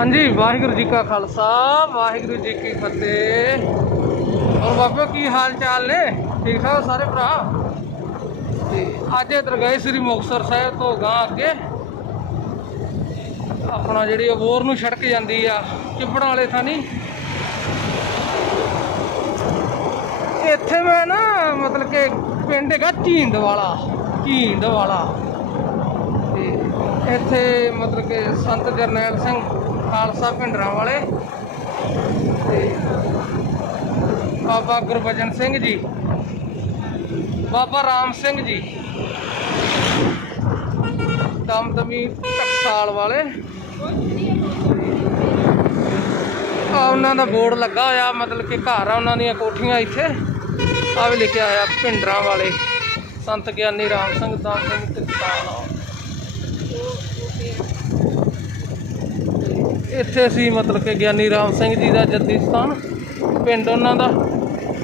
ਹਾਂਜੀ, ਵਾਹਿਗੁਰੂ ਜੀ ਕਾ ਖਾਲਸਾ, ਵਾਹਿਗੁਰੂ ਜੀ ਕੀ ਫਤਿਹ। ਔਰ ਬਾਬਾ ਕੀ ਹਾਲ ਚਾਲ ਨੇ? ਠੀਕ ਠਾਕ ਸਾਰੇ ਭਰਾ? ਤੇ ਅੱਜ ਇਧਰ ਗਏ ਸ੍ਰੀ ਮੁਕਤਸਰ ਸਾਹਿਬ ਤੋਂ ਗਾਂ ਅੱਗੇ। ਆਪਣਾ ਜਿਹੜੀ ਅਬੋਰ ਨੂੰ ਸੜਕ ਜਾਂਦੀ ਆ, ਚਿੱਬੜਾਂ ਵਾਲੇ ਥਾਨੀ ਇੱਥੇ ਮੈਂ ਨਾ, ਮਤਲਬ ਕਿ ਪਿੰਡ ਹੈਗਾ ਝੀਂਦ ਵਾਲਾ ਝੀਂਦ ਵਾਲਾ। ਇੱਥੇ ਮਤਲਬ ਕਿ ਸੰਤ ਜਰਨੈਲ ਸਿੰਘ ਖਾਲਸਾ ਭਿੰਡਰਾਂ ਵਾਲੇ ਤੇ ਬਾਬਾ ਗੁਰਬਚਨ ਸਿੰਘ ਜੀ, ਬਾਬਾ ਰਾਮ ਸਿੰਘ ਜੀ, ਦਮਦਮੀ ਟਕਸਾਲ ਵਾਲੇ। ਆ ਉਹਨਾਂ ਦਾ ਬੋਰਡ ਲੱਗਾ ਹੋਇਆ, ਮਤਲਬ ਕਿ ਘਰ ਆ ਉਹਨਾਂ ਦੀਆਂ ਕੋਠੀਆਂ ਇੱਥੇ। ਆ ਵੀ ਲਿਖਿਆ ਹੋਇਆ, ਭਿੰਡਰਾਂ ਵਾਲੇ। ਸੰਤ ਗਿਆਨੀ ਰਾਮ ਸਿੰਘ, ਦਮਦਮੀ ਟਕਸਾਲ। ਇੱਥੇ ਸੀ ਮਤਲਬ ਕਿ ਗਿਆਨੀ ਰਾਮ ਸਿੰਘ ਜੀ ਦਾ ਜੱਦੀ ਸਥਾਨ ਪਿੰਡ ਉਹਨਾਂ ਦਾ।